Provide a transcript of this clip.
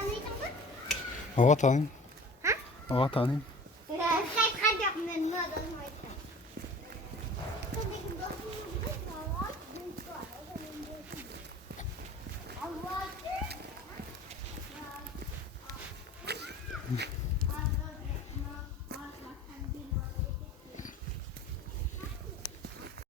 Tani trong đất. Tani. Hả? Tani. Khai khai đẹp mình mưa rồi ngoài trời. Tôi đi cùng tôi không biết nó đi khỏi ở bên đây. Ông ơi.